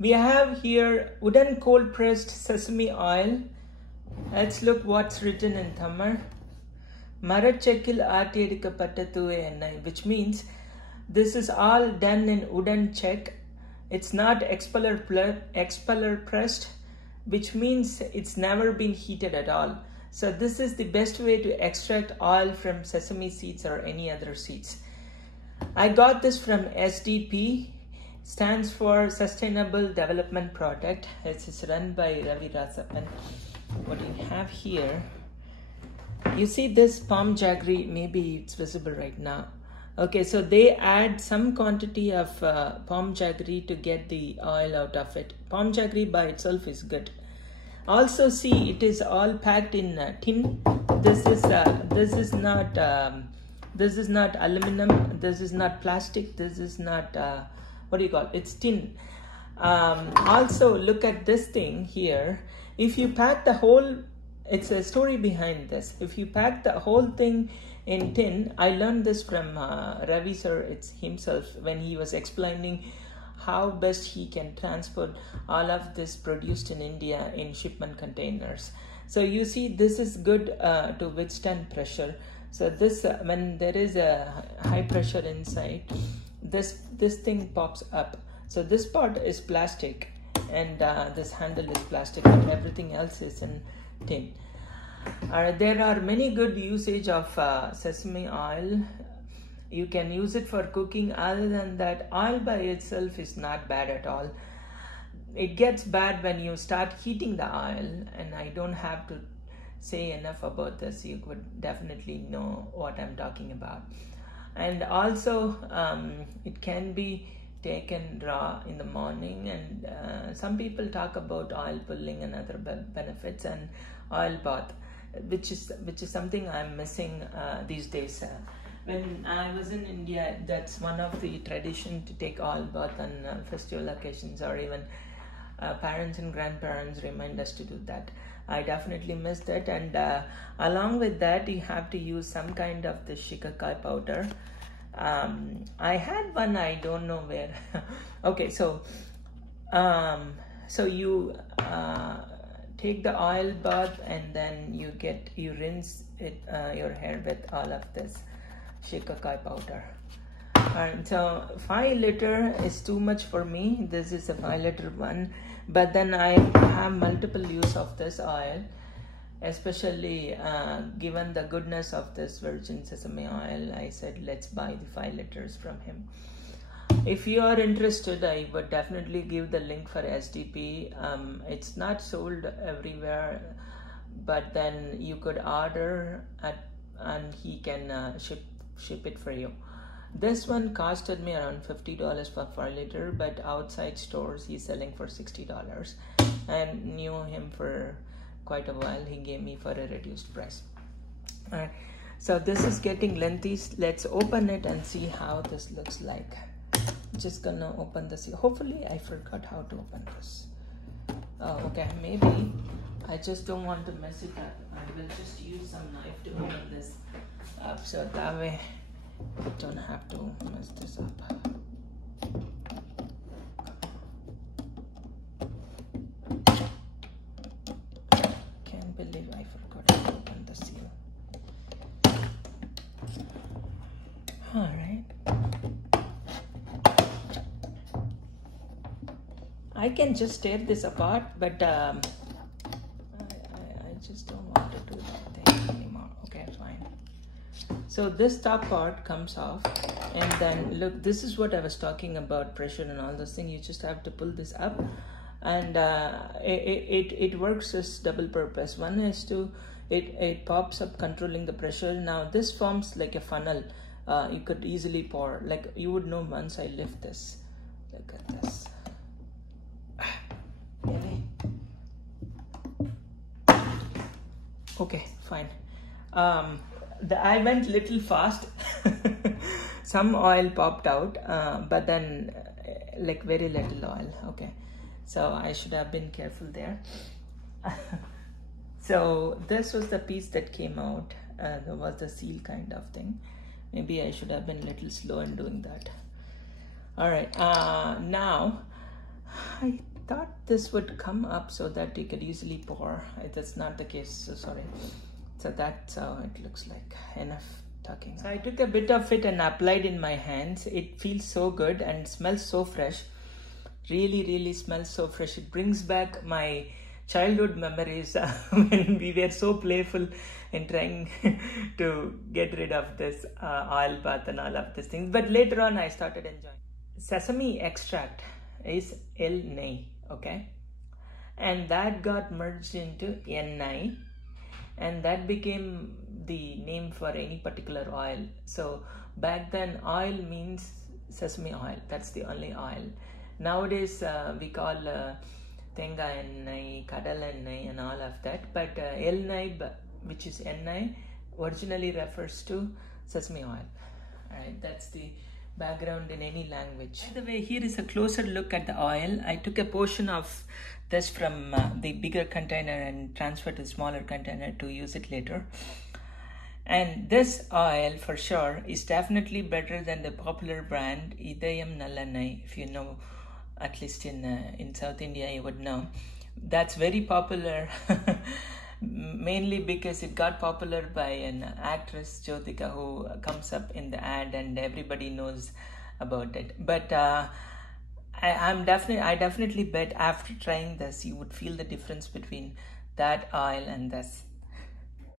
We have here wooden cold pressed sesame oil. Let's look what's written in Tamil. Marachekkil aati edukkapatta thuve ennai, which means this is all done in wooden check. It's not expeller pressed, which means it's never been heated at all. So this is the best way to extract oil from sesame seeds or any other seeds. I got this from SDP, stands for Sustainable Development Project. It's run by Ravi Rasappan. What you have here, you see this Palm Jaggery, maybe it's visible right now. Okay, so they add some quantity of Palm Jaggery to get the oil out of it. Palm Jaggery by itself is good. Also see, it is all packed in tin. This is not aluminum. This is not plastic. This is not what do you call it? It's tin. Also look at this thing here. If you pack the whole, it's a story behind this. If you pack the whole thing in tin, I learned this from Ravi sir himself when he was explaining how best he can transport all of this produced in India in shipment containers. So you see, this is good to withstand pressure. So this when there is a high pressure inside, this thing pops up. So this part is plastic and this handle is plastic, but everything else is in tin. There are many good usage of sesame oil. You can use it for cooking. Other than that, oil by itself is not bad at all. It gets bad when you start heating the oil, and I don't have to say enough about this. You could definitely know what I'm talking about. And also it can be taken raw in the morning, and some people talk about oil pulling and other benefits, and oil bath, which is something I'm missing these days. When I was in India, that's one of the tradition to take oil bath on festival occasions, or even parents and grandparents remind us to do that. I definitely missed it, and along with that, you have to use some kind of the shikakai powder. I had one, I don't know where. Okay, so you take the oil bath, and then you rinse it your hair with all of this shikakai powder. And so 5 liter is too much for me. This is a 5 liter one, but then I have multiple use of this oil, especially given the goodness of this virgin sesame oil. I said let's buy the 5 liters from him. If you are interested, I would definitely give the link for SDP. It's not sold everywhere, but then you could order and he can ship it for you. This one costed me around $50 for 5 liter, but outside stores he's selling for $60. And knew him for quite a while. He gave me for a reduced price. Alright, so this is getting lengthy. Let's open it and see how this looks like. Just gonna open this. Hopefully I forgot how to open this. Oh, okay, maybe I just don't want to mess it up. I will just use some knife to open this up, so that way I don't have to mess this up. Can't believe I forgot to open the seal. Alright. I can just tear this apart, but I just don't want to do that thing anymore. Okay, fine. So this top part comes off, and then look, this is what I was talking about, pressure and all those things. You just have to pull this up, and it works as double purpose. One is to it pops up controlling the pressure. Now this forms like a funnel. You could easily pour, like you would know once I lift this. Look at this. Really? Okay, fine. I went little fast. Some oil popped out, but then like very little oil. Okay, so I should have been careful there. So this was the piece that came out. There was the seal kind of thing. Maybe I should have been a little slow in doing that. All right, now I thought this would come up so that you could easily pour. That's not the case, so sorry. So that's how it looks like. Enough talking. So I took a bit of it and applied in my hands. It feels so good and smells so fresh. Really smells so fresh. It brings back my childhood memories when we were so playful in trying to get rid of this oil bath and all of these things. But later on I started enjoying. Sesame extract is L-Nei, okay? And that got merged into N-Nei, and that became the name for any particular oil. So back then oil means sesame oil. That's the only oil. Nowadays we call Tenga Ennai, Kadal Ennai and all of that, but L-Nei, which is Ennai, originally refers to sesame oil. Alright, that's the background in any language. By the way, here is a closer look at the oil. I took a portion of this from the bigger container and transferred to the smaller container to use it later. And this oil for sure is definitely better than the popular brand Idayam Nallanai. If you know, at least in South India, you would know. That's very popular. Mainly because it got popular by an actress, Jyotika, who comes up in the ad and everybody knows about it. But I definitely bet after trying this, you would feel the difference between that oil and this.